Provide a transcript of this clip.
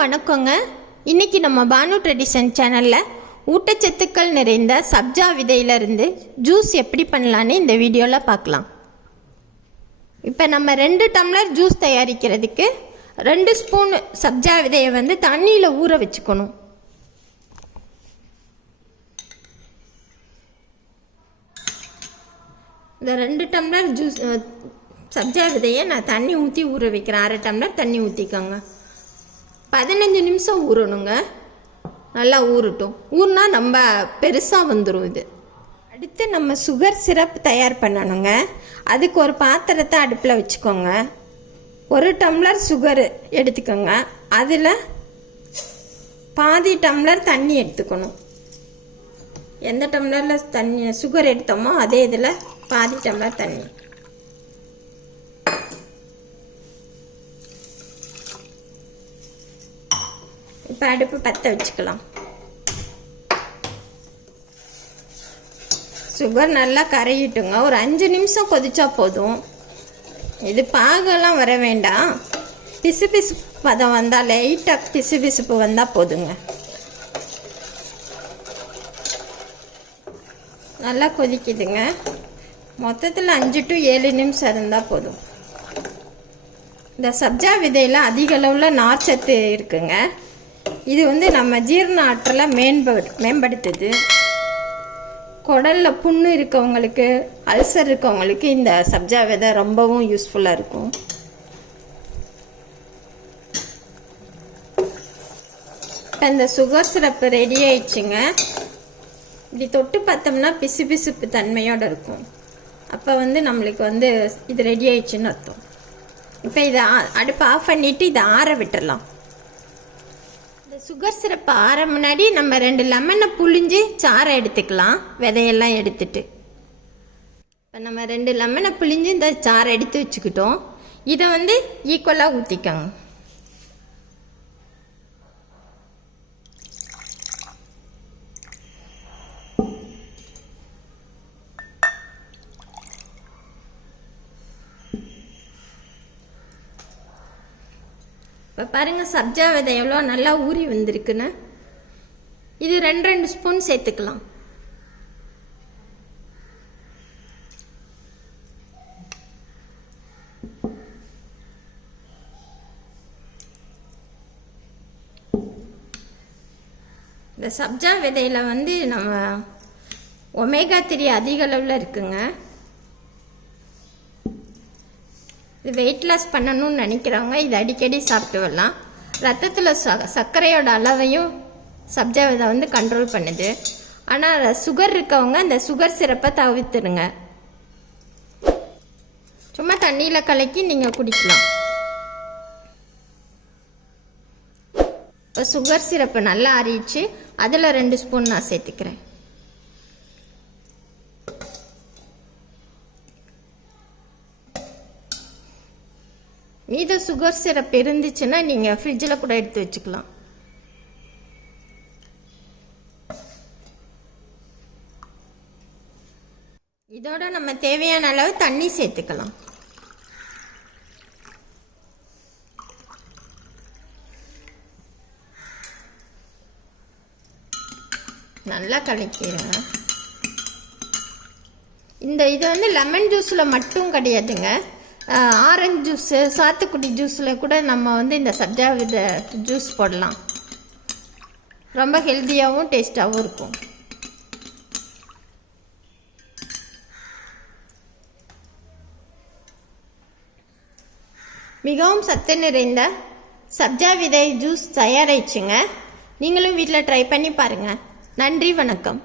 வணக்கங்க. இன்னைக்கு நம்ம பானு ட்ரெடிஷன் சேனலில் ஊட்டச்சத்துக்கள் நிறைந்த சப்ஜா விதையிலிருந்து ஜூஸ் எப்படி பண்ணலான்னு இந்த வீடியோவில் பார்க்கலாம். இப்போ நம்ம 2 டம்ளர் ஜூஸ் தயாரிக்கிறதுக்கு 2 ஸ்பூன் சப்ஜா விதையை தண்ணியில் ஊற வச்சுக்கணும். இந்த 2 டம்ளர் ஜூஸ் சப்ஜா விதையை நான் தண்ணி ஊற்றி ஊற வைக்கிறேன். 1/2 டம்ளர் தண்ணி ஊற்றிக்கோங்க. 15 நிமிஷம் ஊறணுங்க. நல்லா ஊறட்டும். ஊறினா நம்ம பெருசாக வந்துடும். இது அடுத்து நம்ம சுகர் சிரப் தயார் பண்ணணுங்க. அதுக்கு ஒரு பாத்திரத்தை அடுப்பில் வச்சுக்கோங்க. 1 டம்ளர் சுகர் எடுத்துக்கோங்க. அதில் பாதி டம்ளர் தண்ணி எடுத்துக்கணும். எந்த டம்ளரில் தண்ணி சுகர் எடுத்தோமோ அதே இதில் பாதி டம்ளர் தண்ணி. இப்போ அடுப்பு பற்ற வச்சுக்கலாம். சுகர் நல்லா கரையிட்டுங்க. ஒரு 5 நிமிஷம் கொதிச்சா போதும். இது பாகெல்லாம் வர வேண்டாம். பிசு பிசு பதம் வந்தால் லைட்டாக பிசு பிசுப்பு வந்தால் போதுங்க. நல்லா கொதிக்குதுங்க. மொத்தத்தில் 5 to 7 நிமிஷம் இருந்தால் போதும். இந்த சப்ஜா விதையில் அதிக அளவில் நார்ச்சத்து இருக்குங்க. இது நம்ம ஜீரண ஆற்றலை மேம்படுத்துது. குடலில் புண்ணு இருக்கவங்களுக்கு, அல்சர் இருக்கவங்களுக்கு இந்த சப்ஜா விதை ரொம்பவும் யூஸ்ஃபுல்லாக இருக்கும். இந்த சுகர் சிரப்பு ரெடி ஆயிடுச்சுங்க. இப்படி தொட்டு பார்த்தோம்னா பிசு பிசுப்பு தன்மையோடு இருக்கும். அப்போ நம்மளுக்கு இது ரெடி ஆயிடுச்சுன்னு அர்த்தம். இப்போ இதை அடுப்பு ஆஃப் பண்ணிவிட்டு இதை ஆற விட்டுடலாம். சுகர் சிரப்பு ஆற முன்னாடி நம்ம 2 லெமனை புழிஞ்சு சாறை எடுத்துக்கலாம். விதையெல்லாம் எடுத்துட்டு இப்போ நம்ம 2 லெமனை புழிஞ்சு இந்த சாறை எடுத்து வச்சுக்கிட்டோம். இதை ஈக்குவலாக ஊற்றிக்கோங்க. இப்போ பாருங்கள், சப்ஜா விதை எவ்வளோ நல்லா ஊறி வந்திருக்குன்னு. இது 2 ஸ்பூன் சேர்த்துக்கலாம். இந்த சப்ஜா விதையில் நம்ம ஒமேகா 3 அதிக அளவில் இருக்குங்க. இது வெயிட் லாஸ் பண்ணணும்னு நினைக்கிறவங்க இது அடிக்கடி சாப்பிட்டு வரலாம். ரத்தத்தில் சர்க்கரையோட அளவையும் சப்ஜா விதை கண்ட்ரோல் பண்ணுது. ஆனால் சுகர் இருக்கவங்க இந்த சுகர் சிரப்பை தவிர்த்துடுங்க. சும்மா தண்ணியில் கலக்கி நீங்கள் குடிக்கலாம். இப்போ சுகர் சிரப்பு நல்லா ஆறிச்சு. அதில் 2 ஸ்பூன் நான் சேர்த்துக்கிறேன். மீத சுகர் சிரப் இருந்துச்சுன்னா நீங்கள் ஃப்ரிட்ஜில் கூட எடுத்து வச்சுக்கலாம். இதோட நம்ம தேவையான அளவு தண்ணி சேர்த்துக்கலாம். நல்லா கலக்கிடுங்க. இது லெமன் ஜூஸில் மட்டும் கிடையாதுங்க. ஆரஞ்சு ஜூஸு, சாத்துக்குடி ஜூஸில் கூட நம்ம இந்த சப்ஜா விதை ஜூஸ் போடலாம். ரொம்ப ஹெல்த்தியாகவும் டேஸ்ட்டாகவும் இருக்கும். மிகவும் சத்து நிறைந்த சப்ஜா விதை ஜூஸ் தயாராகிடுச்சுங்க. நீங்களும் வீட்டில் ட்ரை பண்ணி பாருங்கள். நன்றி, வணக்கம்.